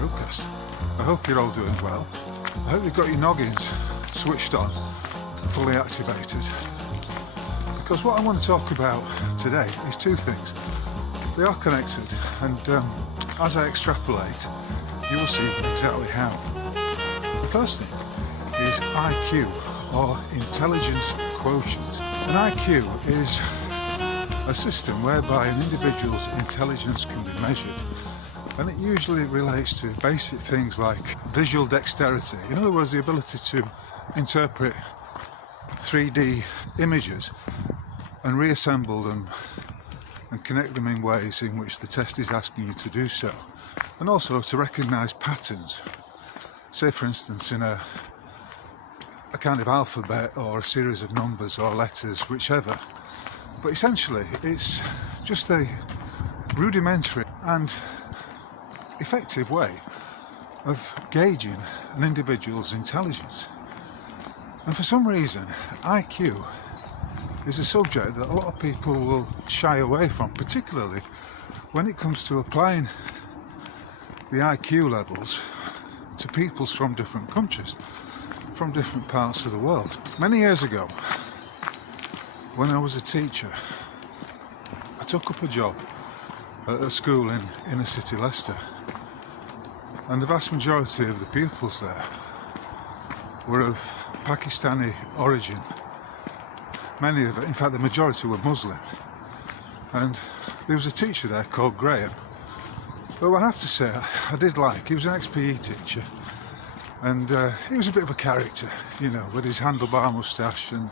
Roadcast. I hope you're all doing well. I hope you've got your noggins switched on, fully activated. Because what I want to talk about today is two things. They are connected, and as I extrapolate, you will see exactly how. The first thing is IQ, or intelligence quotient. An IQ is a system whereby an individual's intelligence can be measured, and it usually relates to basic things like visual dexterity. In other words, the ability to interpret 3D images and reassemble them and connect them in ways in which the test is asking you to do so, and also to recognise patterns. Say for instance in a kind of alphabet or a series of numbers or letters, whichever. But essentially it's just a rudimentary and effective way of gauging an individual's intelligence. And for some reason IQ is a subject that a lot of people will shy away from, particularly when it comes to applying the IQ levels to peoples from different countries, from different parts of the world. Many years ago, when I was a teacher, I took up a job at a school in inner city Leicester, and the vast majority of the pupils there were of Pakistani origin. Many of it, in fact the majority, were Muslim, and there was a teacher there called Graham, who I have to say I did like. He was an ex-PE teacher, and he was a bit of a character, you know, with his handlebar moustache and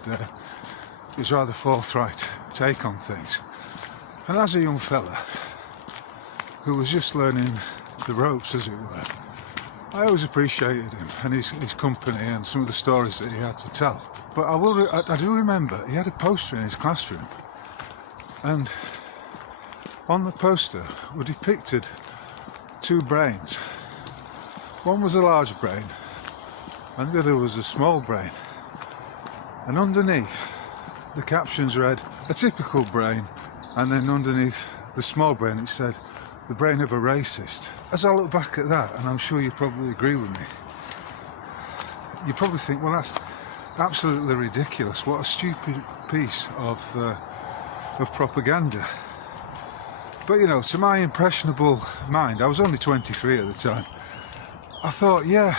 his rather forthright take on things. And as a young fella who was just learning the ropes, as it were, I always appreciated him and his company and some of the stories that he had to tell. But I do remember he had a poster in his classroom, and on the poster were depicted two brains. One was a large brain and the other was a small brain, and underneath the captions read "a typical brain," and then underneath the small brain it said "the brain of a racist." As I look back at that, and I'm sure you probably agree with me, you probably think, well, that's absolutely ridiculous. What a stupid piece of propaganda. But you know, to my impressionable mind, I was only 23 at the time, I thought, yeah,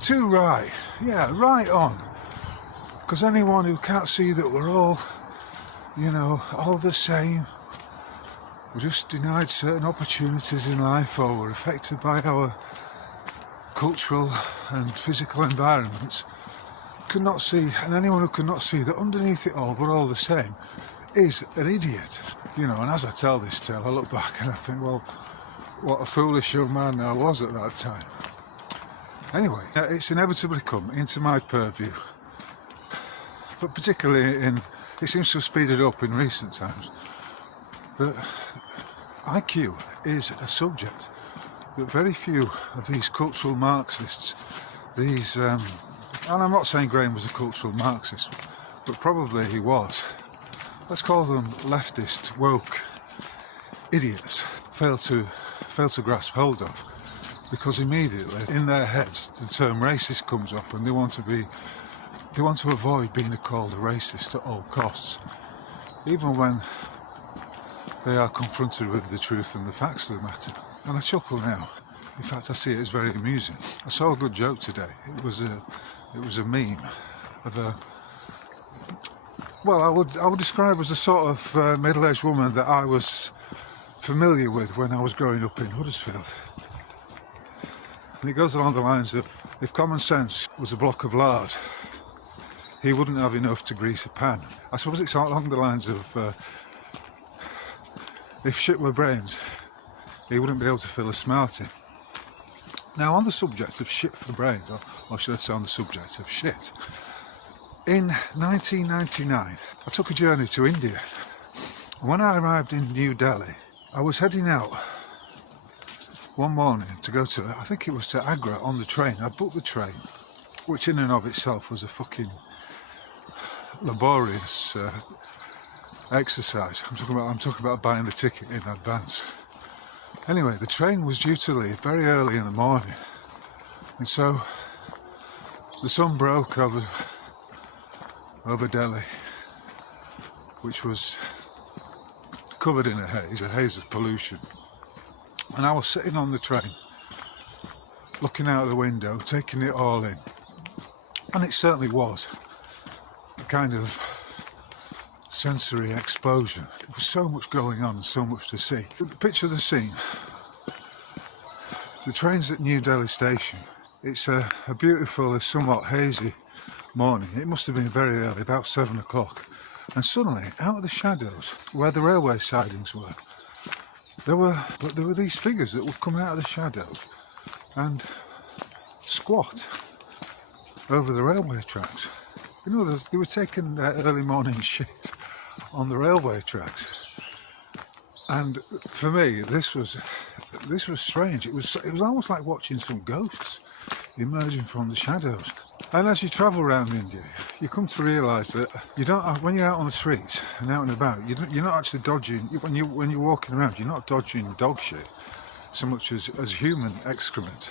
too right, yeah, right on. Because anyone who can't see that we're all, you know, all the same, we're just denied certain opportunities in life, or we're affected by our cultural and physical environments, cannot see, and anyone who cannot see that underneath it all we're all the same is an idiot. You know, and as I tell this tale, I look back and I think, well, what a foolish young man I was at that time. Anyway, it's inevitably come into my purview, but particularly it seems to have speeded up in recent times, that IQ is a subject that very few of these cultural Marxists, these, and I'm not saying Graham was a cultural Marxist, but probably he was, let's call them leftist, woke idiots, fail to grasp hold of, because immediately in their heads the term racist comes up, and they want to avoid being called a racist at all costs, even when they are confronted with the truth and the facts of the matter. And I chuckle now. In fact, I see it as very amusing. I saw a good joke today. It was a meme of a, well, I would describe as a sort of middle-aged woman that I was familiar with when I was growing up in Huddersfield. And it goes along the lines of, if common sense was a block of lard, he wouldn't have enough to grease a pan. I suppose it's along the lines of, if shit were brains, he wouldn't be able to fill a Smartie. Now, on the subject of shit for brains, or should I say on the subject of shit, in 1999 I took a journey to India. When I arrived in New Delhi, I was heading out one morning to go to, I think it was to Agra, on the train. I booked the train, which in and of itself was a fucking laborious exercise. I'm talking about buying the ticket in advance. Anyway, the train was due to leave very early in the morning, and so the sun broke over Delhi, which was covered in a haze of pollution. And I was sitting on the train, looking out of the window, taking it all in. And it certainly was a kind of sensory explosion. There was so much going on and so much to see. Picture the scene. The train's at New Delhi station. It's a beautiful, somewhat hazy morning. It must have been very early, about 7 o'clock. And suddenly, out of the shadows, where the railway sidings were, there were these figures that would come out of the shadows and squat over the railway tracks. You know, they were taking their early morning shit on the railway tracks. And for me, this was strange. It was almost like watching some ghosts emerging from the shadows. And as you travel around India, you come to realise that you don't. When you're out on the streets and out and about, you're not actually dodging. When you're walking around, you're not dodging dog shit so much as human excrement.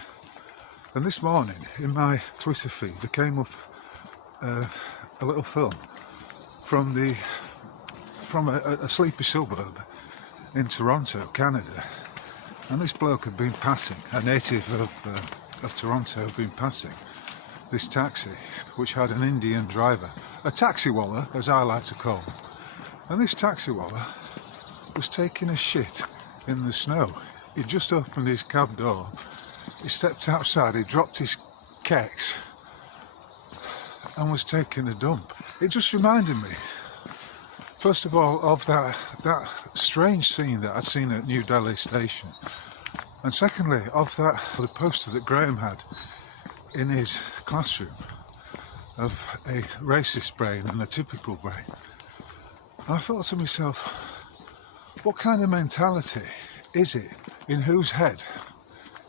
And this morning, in my Twitter feed, there came up a little film from a sleepy suburb in Toronto, Canada. And this bloke had been passing, a native of Toronto, had been passing this taxi, which had an Indian driver, a taxiwala, as I like to call him. And this taxiwala was taking a shit in the snow. He just opened his cab door, he stepped outside, he dropped his keks and was taking a dump. It just reminded me, first of all, of that strange scene that I'd seen at New Delhi station, and secondly, of the poster that Graham had in his classroom of a racist brain and a typical brain. And I thought to myself, what kind of mentality is it in whose head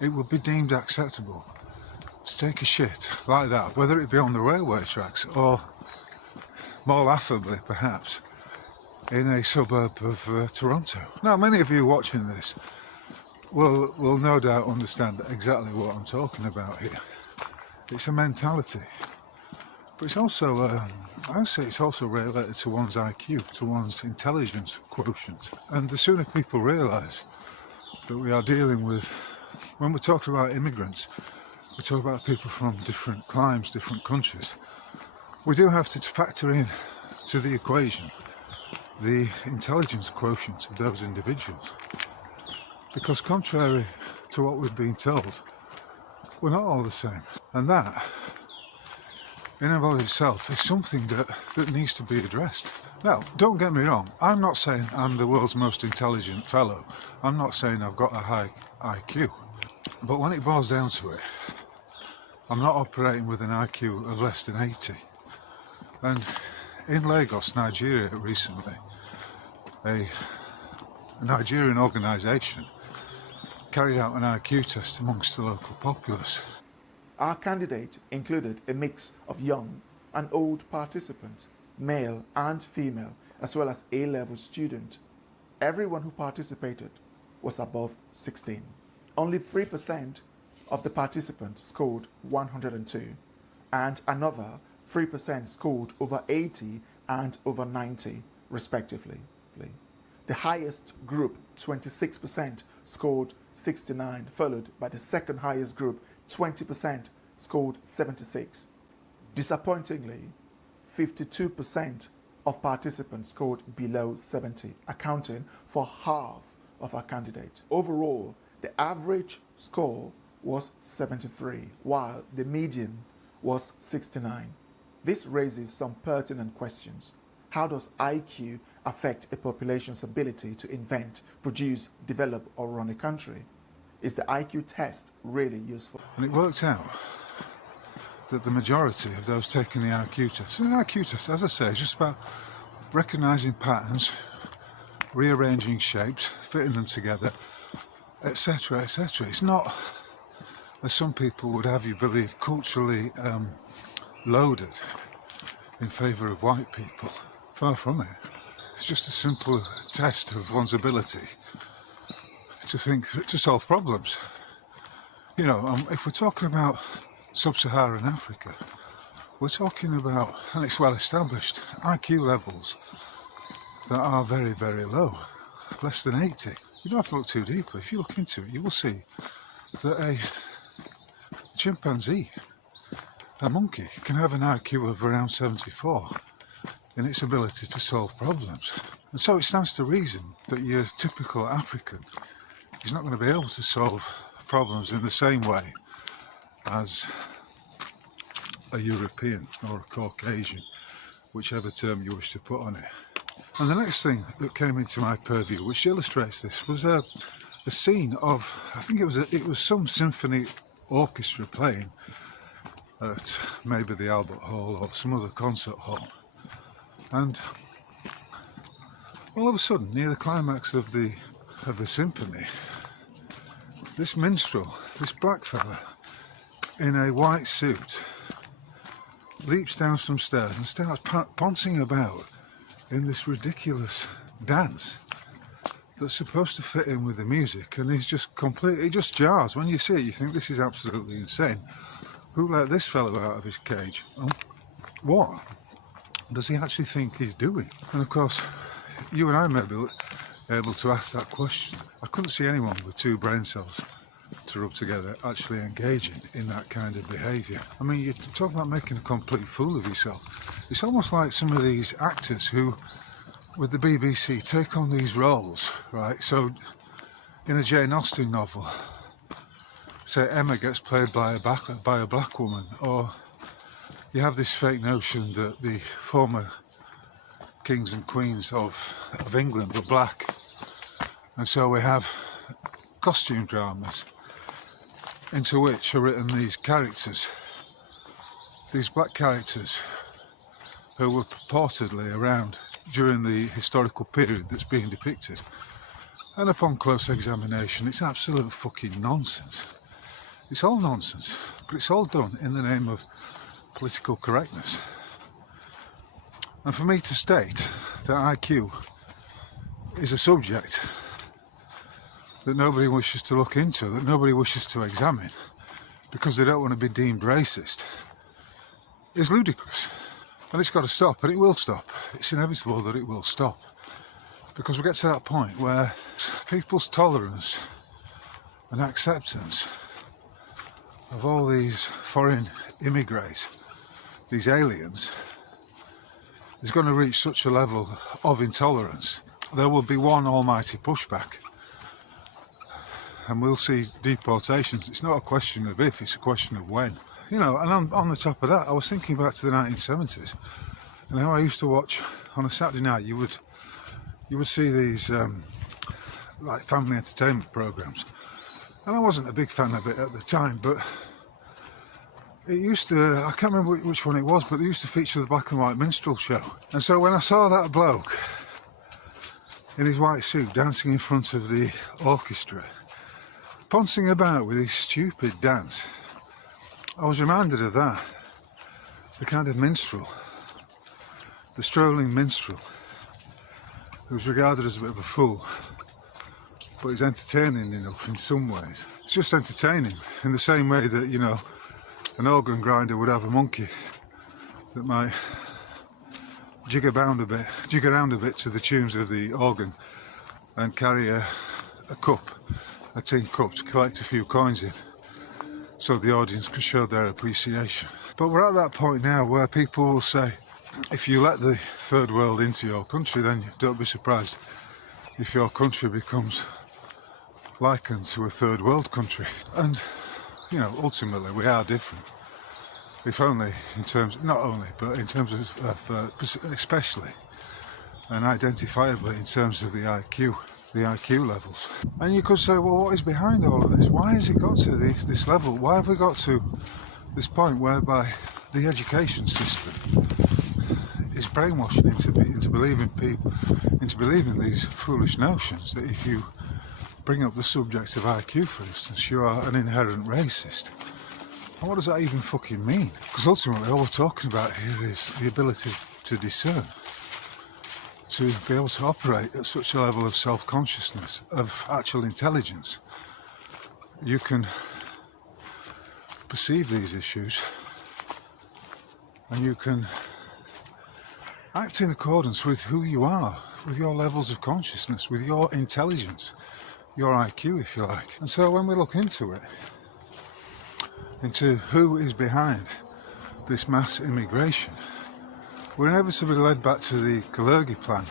it would be deemed acceptable to take a shit like that, whether it be on the railway tracks or, more laughably perhaps, in a suburb of Toronto. Now, many of you watching this will no doubt understand exactly what I'm talking about here. It's a mentality, but it's also, I would say it's also related to one's IQ, to one's intelligence quotient. And the sooner people realise that we are dealing with, when we're talking about immigrants, we talk about people from different climes, different countries, we do have to factor in to the equation the intelligence quotient of those individuals. Because contrary to what we've been told, we're not all the same. And that, in and of itself, is something that needs to be addressed. Now, don't get me wrong, I'm not saying I'm the world's most intelligent fellow. I'm not saying I've got a high IQ. But when it boils down to it, I'm not operating with an IQ of less than 80. And in Lagos, Nigeria, recently, a Nigerian organisation carried out an IQ test amongst the local populace. Our candidate included a mix of young and old participants, male and female, as well as A-level student. Everyone who participated was above 16. Only 3% of the participants scored 102, and another 3% scored over 80 and over 90, respectively. The highest group, 26%, scored 69, followed by the second highest group, 20%, scored 76. Disappointingly, 52% of participants scored below 70, accounting for half of our candidates. Overall, the average score was 73, while the median was 69. This raises some pertinent questions. How does IQ affect a population's ability to invent, produce, develop, or run a country? Is the IQ test really useful? And it worked out that the majority of those taking the IQ test, and an IQ test, as I say, is just about recognising patterns, rearranging shapes, fitting them together, etc., etc. It's not, as some people would have you believe, culturally loaded in favour of white people. Far from it. It's just a simple test of one's ability to solve problems. You know, if we're talking about sub-Saharan Africa, we're talking about, and it's well established, IQ levels that are very, very low, less than 80. You don't have to look too deeply. If you look into it, you will see that a chimpanzee, a monkey, can have an IQ of around 74 in its ability to solve problems. And so it stands to reason that your typical African is not going to be able to solve problems in the same way as a European or a Caucasian, whichever term you wish to put on it. And the next thing that came into my purview, which illustrates this, was a scene of, I think it was some symphony orchestra playing at maybe the Albert Hall or some other concert hall, and all of a sudden, near the climax of the symphony, this minstrel, this black fella in a white suit, leaps down some stairs and starts pouncing about in this ridiculous dance that's supposed to fit in with the music, and he's just completely, it just jars. When you see it, you think this is absolutely insane. Who let this fellow out of his cage? What does he actually think he's doing? And of course, you and I may be able to ask that question. I couldn't see anyone with two brain cells to rub together actually engaging in that kind of behaviour. I mean, you talk about making a complete fool of yourself. It's almost like some of these actors who, with the BBC, take on these roles, right? So, in a Jane Austen novel, say Emma gets played by a black woman, or you have this fake notion that the former kings and queens of England were black, and so we have costume dramas into which are written these characters, these black characters who were purportedly around during the historical period that's being depicted. And upon close examination, it's absolute fucking nonsense. It's all nonsense, but it's all done in the name of political correctness. And for me to state that IQ is a subject that nobody wishes to look into, that nobody wishes to examine, because they don't want to be deemed racist, is ludicrous. And it's got to stop, and it will stop. It's inevitable that it will stop. Because we get to that point where people's tolerance and acceptance of all these foreign immigrants, these aliens, is going to reach such a level of intolerance, there will be one almighty pushback. And we'll see deportations. It's not a question of if, it's a question of when. You know, and on the top of that, I was thinking back to the 1970s, and how I used to watch, on a Saturday night, you would see these like family entertainment programmes. And I wasn't a big fan of it at the time, but it used to, I can't remember which one it was, but they used to feature the black and white minstrel show. And so when I saw that bloke in his white suit dancing in front of the orchestra, pouncing about with his stupid dance, I was reminded of that. The kind of minstrel, the strolling minstrel, who's regarded as a bit of a fool, but he's entertaining enough in some ways. It's just entertaining in the same way that, you know, an organ grinder would have a monkey that might jig around a bit to the tunes of the organ and carry a tin cup to collect a few coins in, so the audience could show their appreciation. But we're at that point now where people will say, if you let the third world into your country, then don't be surprised if your country becomes likened to a third world country. And, you know, ultimately we are different. If only in terms, not only, but in terms of especially and identifiably in terms of the IQ levels. And you could say, well, what is behind all of this? Why has it got to this level? Why have we got to this point whereby the education system is brainwashing into believing these foolish notions that if you bring up the subject of IQ, for instance, you are an inherent racist? And what does that even fucking mean? Because ultimately all we're talking about here is the ability to discern, to be able to operate at such a level of self-consciousness, of actual intelligence. You can perceive these issues and you can act in accordance with who you are, with your levels of consciousness, with your intelligence, your IQ, if you like. And so when we look into it, into who is behind this mass immigration, we're inevitably led back to the Kalergi plan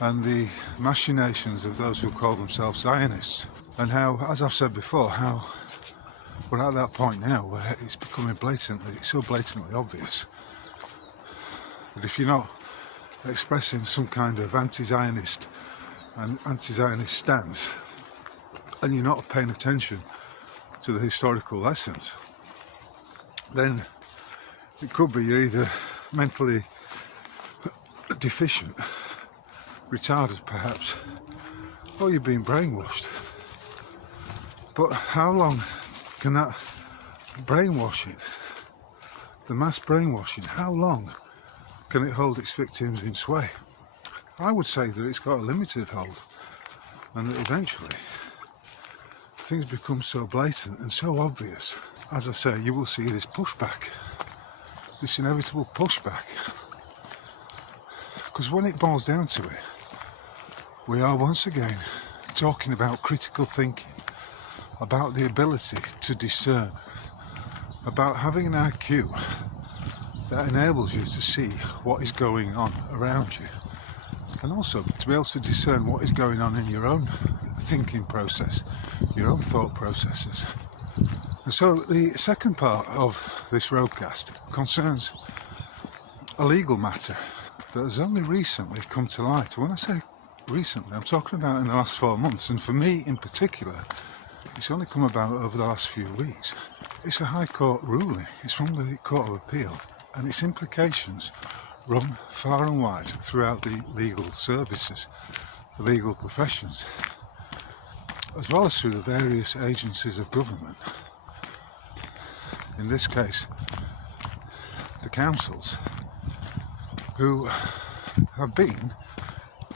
and the machinations of those who call themselves Zionists, and how, as I've said before, how we're at that point now where it's becoming so blatantly obvious that if you're not expressing some kind of anti-Zionist and anti-Zionist stance, and you're not paying attention to the historical lessons, then it could be you're either mentally deficient, retarded perhaps, or you're being brainwashed. But how long can that brainwashing, the mass brainwashing, how long can it hold its victims in sway? I would say that it's got a limited hold, and that eventually things become so blatant and so obvious. As I say, you will see this pushback, this inevitable pushback. Because when it boils down to it, we are once again talking about critical thinking, about the ability to discern, about having an IQ that enables you to see what is going on around you, and also to be able to discern what is going on in your own thinking process, your own thought processes. And so the second part of this roadcast concerns a legal matter that has only recently come to light. When I say recently, I'm talking about in the last 4 months, and for me in particular, it's only come about over the last few weeks. It's a High Court ruling. It's from the Court of Appeal, and its implications run far and wide throughout the legal services, the legal professions, as well as through the various agencies of government. In this case, the councils, who have been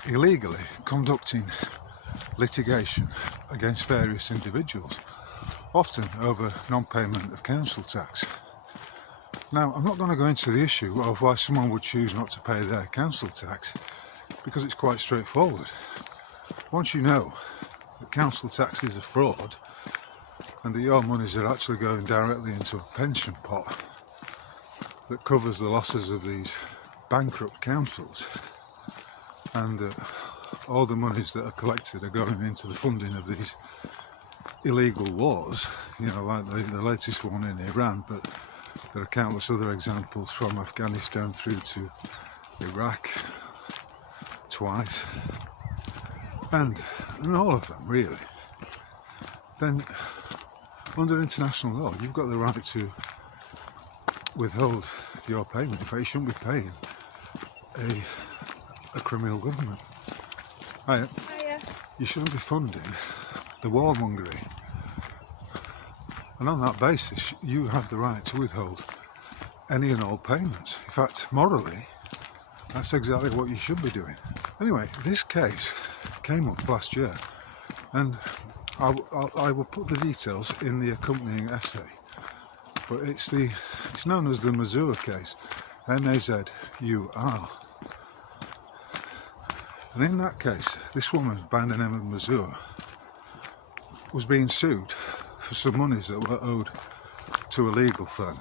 illegally conducting litigation against various individuals, often over non-payment of council tax. Now, I'm not going to go into the issue of why someone would choose not to pay their council tax, because it's quite straightforward. Once you know that council tax is a fraud, and that your monies are actually going directly into a pension pot that covers the losses of these bankrupt councils, and that all the monies that are collected are going into the funding of these illegal wars, you know, like the latest one in Iran, but there are countless other examples from Afghanistan through to Iraq twice, and all of them really. Then under international law, you've got the right to withhold your payment. In fact, you shouldn't be paying a criminal government. Hiya. You shouldn't be funding the warmongering. And on that basis, you have the right to withhold any and all payments. In fact, morally, that's exactly what you should be doing. Anyway, this case came up last year, and I will put the details in the accompanying essay. But it's known as the Mazur case, M-A-Z-U-R. And in that case, this woman by the name of Mazur was being sued for some monies that were owed to a legal firm.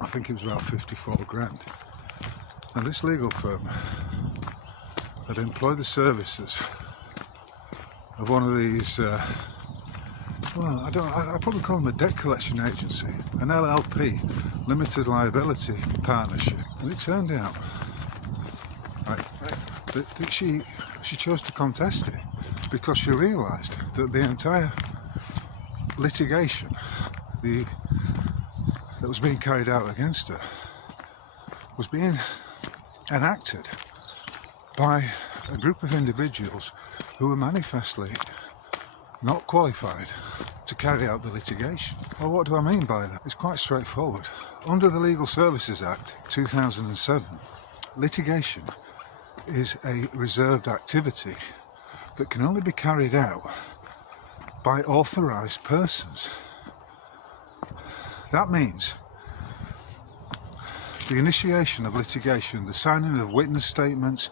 I think it was about 54 grand. And this legal firm had employed the services of one of these, I'd probably call them a debt collection agency, an LLP, limited liability partnership. And it turned out that she chose to contest it because she realised that the entire litigation that was being carried out against her was being enacted by a group of individuals who were manifestly not qualified to carry out the litigation. Well, what do I mean by that? It's quite straightforward. Under the Legal Services Act 2007, litigation is a reserved activity that can only be carried out by authorised persons. That means the initiation of litigation, the signing of witness statements,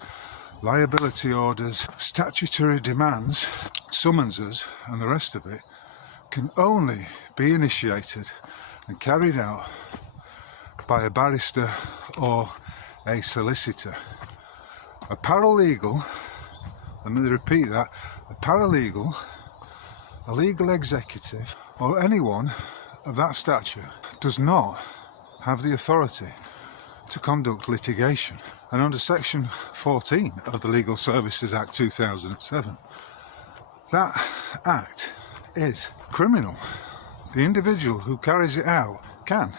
liability orders, statutory demands, summonses and the rest of it can only be initiated and carried out by a barrister or a solicitor. A paralegal, let me repeat that, a paralegal, a legal executive or anyone of that stature does not have the authority to conduct litigation. And under section 14 of the Legal Services Act 2007, that act is criminal. The individual who carries it out can,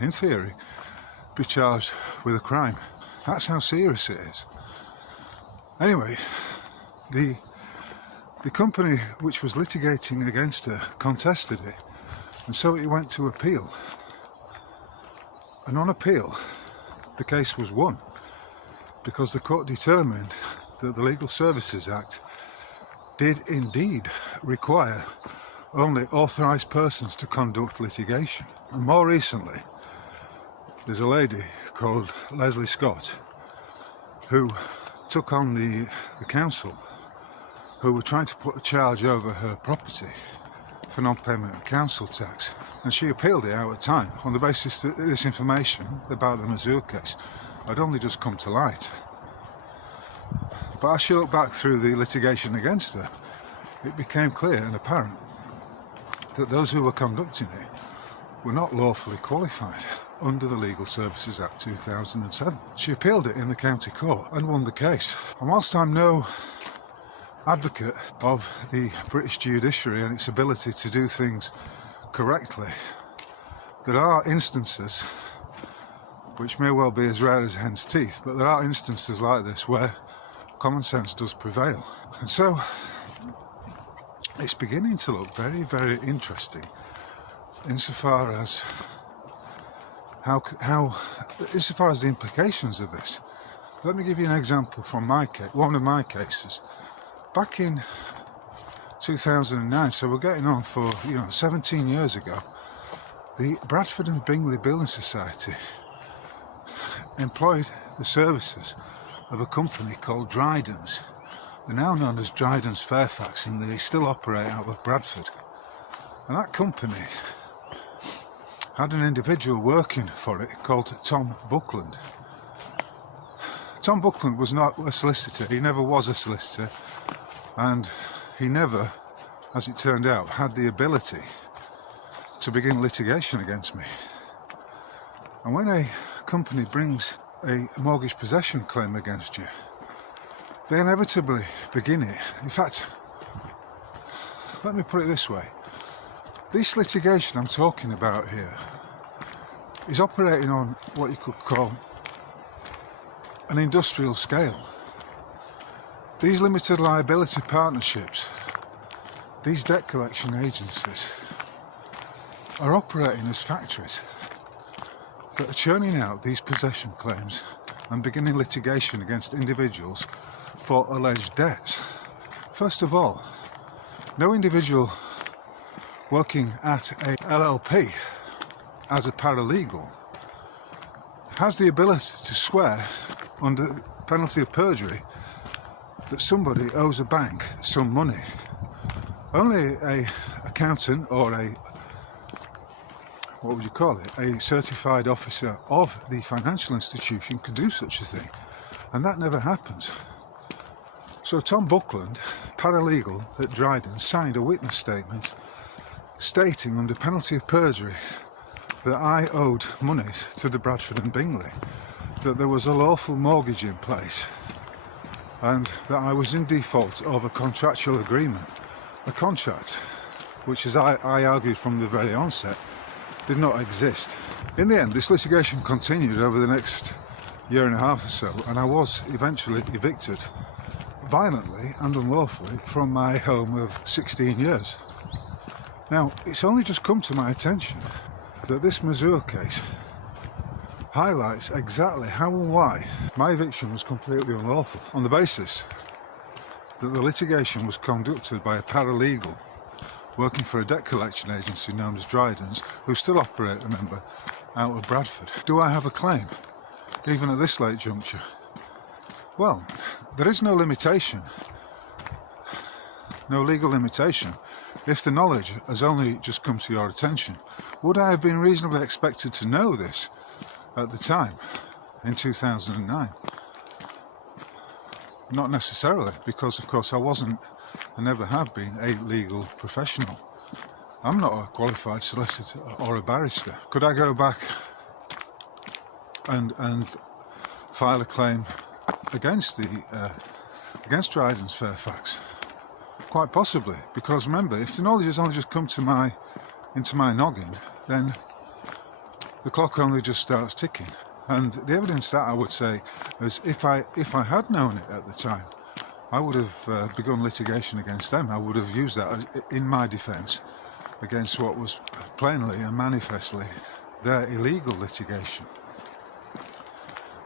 in theory, be charged with a crime. That's how serious it is. Anyway, the company which was litigating against her contested it, and so it went to appeal. And on appeal, the case was won because the court determined that the Legal Services Act did indeed require only authorised persons to conduct litigation. And more recently, there's a lady called Leslie Scott who took on the council who were trying to put a charge over her property for non-payment of council tax, and she appealed it out at time on the basis that this information about the Mazur case had only just come to light. But as she looked back through the litigation against her, it became clear and apparent that those who were conducting it were not lawfully qualified under the Legal Services Act 2007. She appealed it in the county court and won the case. And whilst I'm no advocate of the British judiciary and its ability to do things correctly, there are instances, which may well be as rare as hen's teeth, but there are instances like this where common sense does prevail. And so it's beginning to look very, very interesting insofar as insofar as the implications of this. Let me give you an example from my case, one of my cases. Back in 2009, so we're getting on for 17 years ago, the Bradford and Bingley Building Society employed the services of a company called Dryden's. They're now known as Dryden-Fairfax, and they still operate out of Bradford. And that company had an individual working for it called Tom Buckland. Tom Buckland was not a solicitor, he never was a solicitor, and he never, as it turned out, had the ability to begin litigation against me. And when a company brings a mortgage possession claim against you, they inevitably begin it. In fact, let me put it this way. This litigation I'm talking about here is operating on what you could call an industrial scale. These limited liability partnerships, these debt collection agencies, are operating as factories that are churning out these possession claims and beginning litigation against individuals for alleged debts. First of all, no individual working at a LLP as a paralegal has the ability to swear under penalty of perjury that somebody owes a bank some money. Only an accountant or a certified officer of the financial institution could do such a thing, and that never happens. So Tom Buckland, paralegal at Dryden, signed a witness statement stating under penalty of perjury that I owed monies to the Bradford and Bingley, that there was a lawful mortgage in place, and that I was in default of a contractual agreement, a contract which, as I argued from the very onset, did not exist. In the end, this litigation continued over the next year and a half or so, and I was eventually evicted violently and unlawfully from my home of 16 years. Now, it's only just come to my attention that this Mazur case highlights exactly how and why my eviction was completely unlawful, on the basis that the litigation was conducted by a paralegal working for a debt collection agency known as Dryden's, who still operate, remember, out of Bradford. Do I have a claim, even at this late juncture? Well, there is no limitation, no legal limitation, if the knowledge has only just come to your attention. Would I have been reasonably expected to know this at the time, in 2009? Not necessarily, because of course I wasn't, and never have been, a legal professional. I'm not a qualified solicitor or a barrister. Could I go back and file a claim against against Dryden-Fairfax? Quite possibly, because remember, if the knowledge has only just come to into my noggin, then the clock only just starts ticking. And the evidence that I would say is, if I had known it at the time, I would have begun litigation against them. I would have used that in my defence against what was plainly and manifestly their illegal litigation.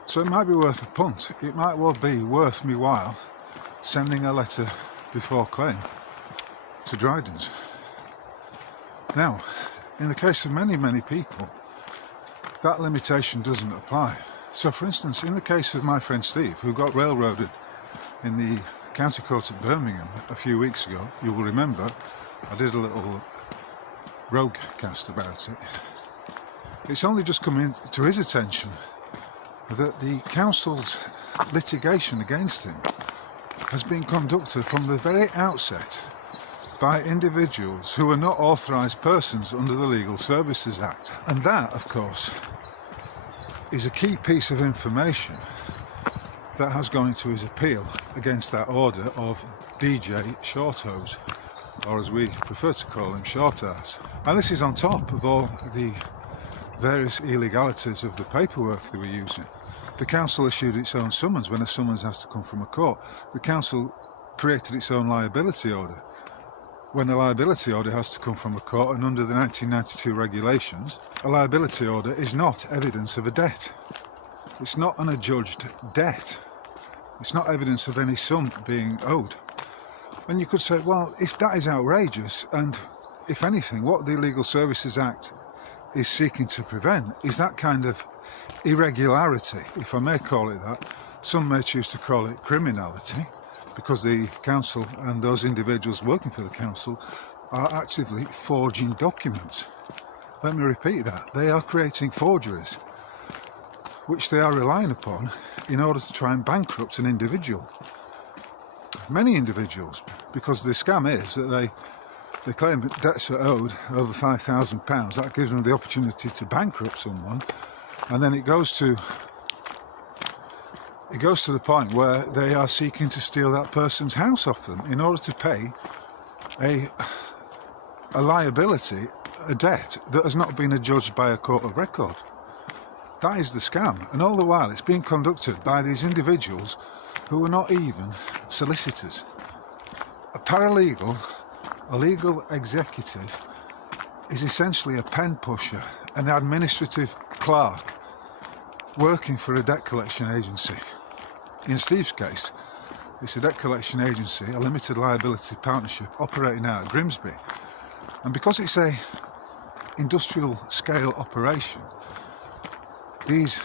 So it might be worth a punt. It might well be worth me while sending a letter before claim to Dryden's. Now, in the case of many people, that limitation doesn't apply. So for instance, in the case of my friend Steve, who got railroaded in the county court at Birmingham a few weeks ago, you will remember I did a little rogue cast about it. It's only just come into his attention that the council's litigation against him has been conducted from the very outset by individuals who are not authorised persons under the Legal Services Act. And that, of course, is a key piece of information that has gone into his appeal against that order of DJ Shorthose, or as we prefer to call him, Short Ass. And this is on top of all the various illegalities of the paperwork they were using. The council issued its own summons when a summons has to come from a court. The council created its own liability order when a liability order has to come from a court, and under the 1992 regulations, a liability order is not evidence of a debt. It's not an adjudged debt. It's not evidence of any sum being owed. And you could say, well, if that is outrageous, and if anything, what the Legal Services Act is seeking to prevent is that kind of irregularity, if I may call it that. Some may choose to call it criminality, because the council and those individuals working for the council are actively forging documents. Let me repeat that. They are creating forgeries, which they are relying upon in order to try and bankrupt an individual. Many individuals, because the scam is that they claim that debts are owed over £5,000. That gives them the opportunity to bankrupt someone, and then it goes to the point where they are seeking to steal that person's house off them in order to pay a liability, a debt that has not been adjudged by a court of record. That is the scam, and all the while it's being conducted by these individuals who are not even solicitors. A paralegal, a legal executive, is essentially a pen pusher, an administrative clerk working for a debt collection agency. In Steve's case, it's a debt collection agency, a limited liability partnership operating out of Grimsby. And because it's a industrial scale operation, these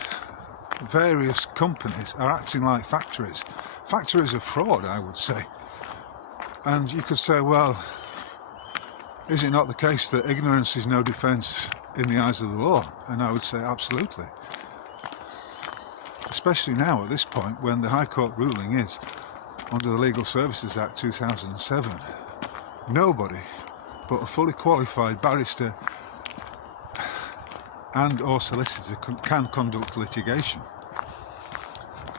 various companies are acting like factories. Factories of fraud, I would say. And you could say, well, is it not the case that ignorance is no defence in the eyes of the law? And I would say absolutely. Especially now at this point when the High Court ruling is, under the Legal Services Act 2007, nobody but a fully qualified barrister and or solicitor can conduct litigation.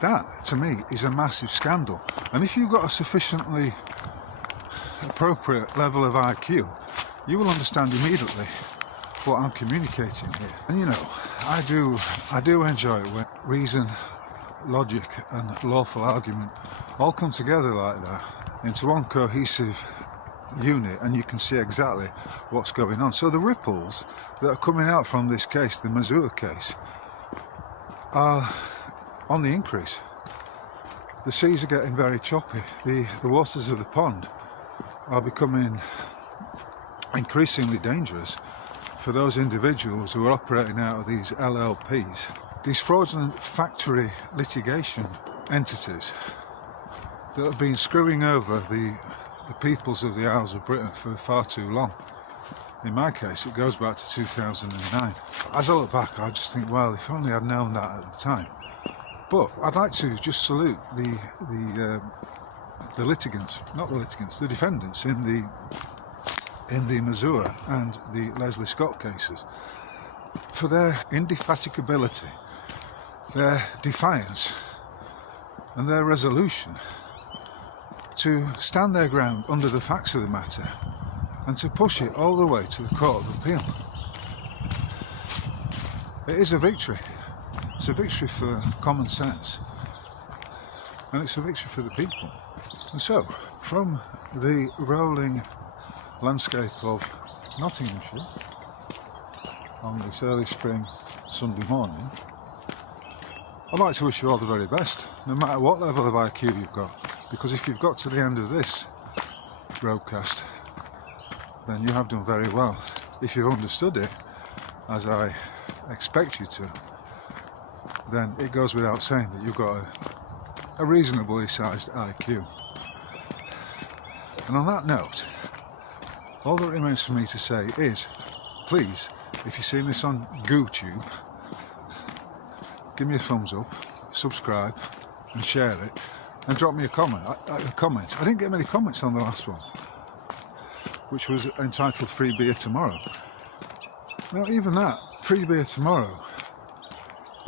That, to me, is a massive scandal. And if you've got a sufficiently appropriate level of IQ, you will understand immediately what I'm communicating here. And you know, I do enjoy it when reason, logic and lawful argument all come together like that into one cohesive unit, and you can see exactly what's going on. So the ripples that are coming out from this case, the Mazur case, are on the increase. The seas are getting very choppy. The waters of the pond are becoming increasingly dangerous for those individuals who are operating out of these LLPs, these fraudulent factory litigation entities that have been screwing over the peoples of the Isles of Britain for far too long. In my case, it goes back to 2009. As I look back, I just think, well, if only I'd known that at the time. But I'd like to just salute the litigants, not the litigants, the defendants in the Missouri and the Leslie Scott cases for their indefatigability, their defiance, and their resolution to stand their ground under the facts of the matter and to push it all the way to the Court of Appeal. It is a victory. It's a victory for common sense, and it's a victory for the people. And so, from the rolling landscape of Nottinghamshire on this early spring Sunday morning, I'd like to wish you all the very best, no matter what level of IQ you've got, because if you've got to the end of this broadcast, then you have done very well. If you've understood it, as I expect you to, then it goes without saying that you've got a reasonably sized IQ. And on that note, all that remains for me to say is, please, if you've seen this on GooTube, give me a thumbs up, subscribe and share it, and drop me a comment. I didn't get many comments on the last one, which was entitled Free Beer Tomorrow. Now even that, Free Beer Tomorrow,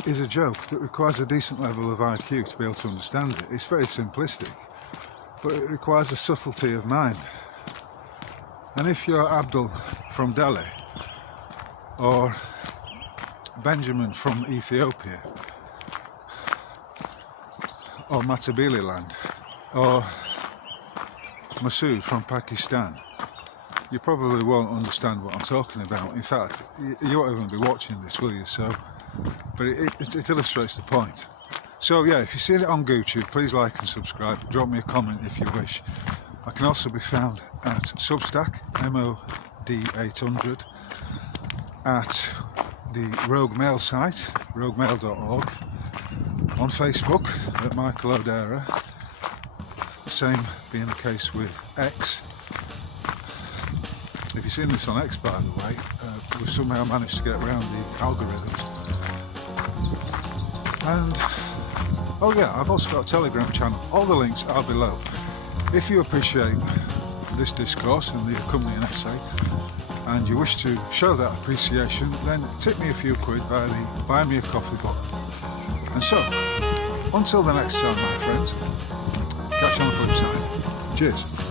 is a joke that requires a decent level of IQ to be able to understand it. It's very simplistic, but it requires a subtlety of mind. And if you're Abdul from Delhi, or Benjamin from Ethiopia, or Matabeleland, or Masood from Pakistan, you probably won't understand what I'm talking about. In fact, you won't even be watching this, will you? So, but it illustrates the point. So yeah, if you've seen it on GooTube, please like and subscribe. Drop me a comment if you wish. I can also be found at Substack, MOD800, at the Rogue Mail site, roguemail.org, on Facebook at Michael O'Dara, same being the case with X. If you've seen this on X, by the way, we've somehow managed to get around the algorithms. And, oh yeah, I've also got a Telegram channel. All the links are below. If you appreciate this discourse and the accompanying essay, and you wish to show that appreciation, then tip me a few quid via the Buy Me a Coffee button. And so, until the next time, my friends, catch you on the flip side. Cheers.